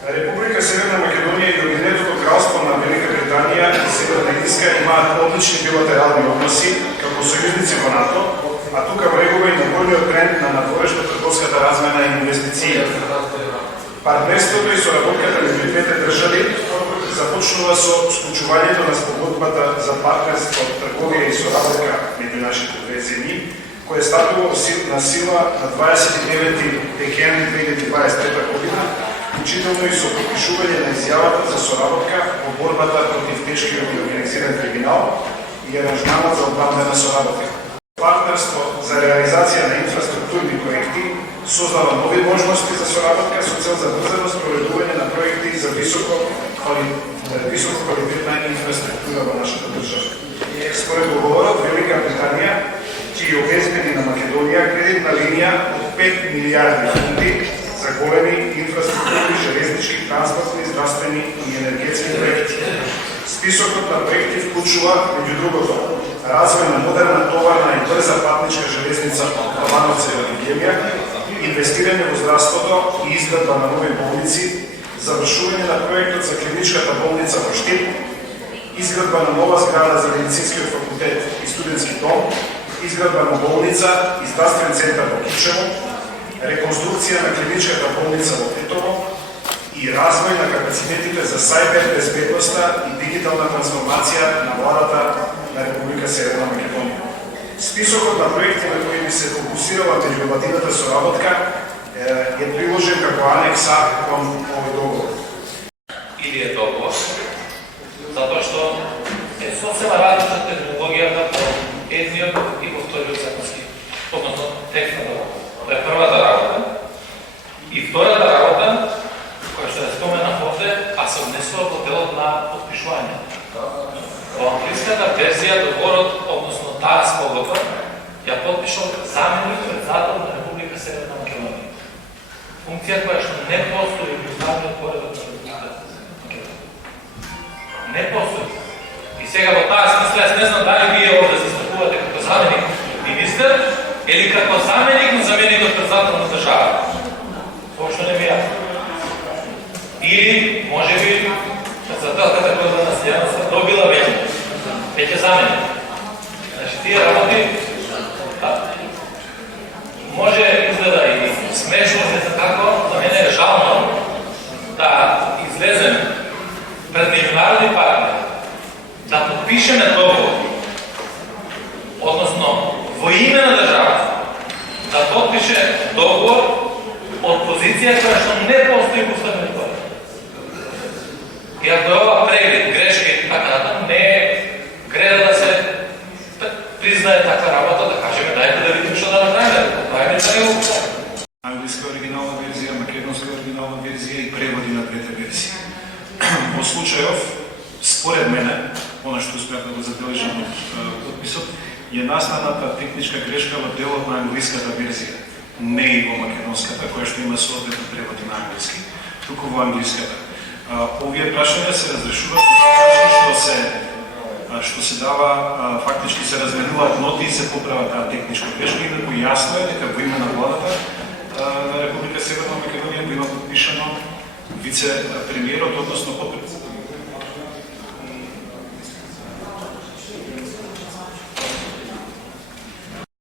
Република Северна Македонија и Обединетото кралство на Велика Британија и Северна Ирска имаат одлични билатерални односи како сојузници во НАТО, а тука влегува и нагледниот тренд на надворешна трговската размена и инвестиции. Партнерството и соработката меѓу двете држави започнува со склучувањето на спогодбата за партнерство, трговија и соработка меѓу нашите две земји, која стапува на сила на 29 декември 2023 година, включително и со подпишување на изјавата за соработка во борбата против тешкиот и организиран криминал и аранжманот за одбранена соработка. Партнерство за реализација на инфраструктурни проекти создава нови можности за соработка со цел за брзано спроведување на проекти за високо квалитетна инфраструктура во нашата држава. Според договорот, Велика Британија ќе обезбеди на Македонија кредитна линија од 5 милиарди фунти за големи инфраструктурни, железнички, транспортни, здравствени и енергетски проекти. Списокот на проекти вклучува, меѓу другото, развој на модерна, товарна и брза патничка железница Албановци-Варгемија, инвестирање во здравството и изградба на нови болници, завршување на проектот за клиничката болница во Штип, изградба на нова зграда за медицинскиот факултет и студентски дом, изградба на болница и здравствен центар во Кичево, реконструкција на клиничката болница во Тетово и развој на капацитетите за сајбер безбедноста и дигитална трансформација на владата на Република Северна Македонија. Списокот на проекти на кои би се фокусирала меѓувладината соработка е приложен како анекса кон овој договор. Или е договор, затоа што е сосема различна технологијата по едниот и по вториот законски, односно текст на договор. Тоа е првата работа. И втората работа, која што ја споменав овде, а се однесува во делот на подпишување. Во англиската верзија договорот, односно таа спогодба, ја подпишал заменик председател на Република Северна Македонија. Функција која што не постои во уставниот поредок на Република Македонија. Не постои. И сега во таа смисла, јас не знам дали вие овде застапувате како заменик министер или како заменик на заменикот председател на држава. Воопшто не ми јасно. Или можеби председателката која да нас јавноста добила веќе заменик. Значи тие работи може изгледа и смешно, не знам како, за мене е жално да излезем пред меѓународни партнери, да подпишеме договор, односно во име на државата, да подпише договор од позиција која што не постои во уставниот поредок. И ако е ова преглед, грешка и така натаму, не е греда да се признае таква работа, да кажеме дајте да видиме што да направиме, да правиме да не го. Англиска оригинална верзија, македонска оригинална верзија и преводи на двете верзии. Во случајов, според мене, она што успеав да го забележам од подписот, е настаната техничка грешка во делот на англиската верзија, не и во македонската, која што има соодветно преводи на англиски, туку во англиската. Овие прашања се разрешуваат на начин што се дава, фактички се разменуваат ноти и се поправа таа техничка грешка, инаку јасно е дека во име на владата на Република Северна Македонија го има подпишано вице-премиерот, односно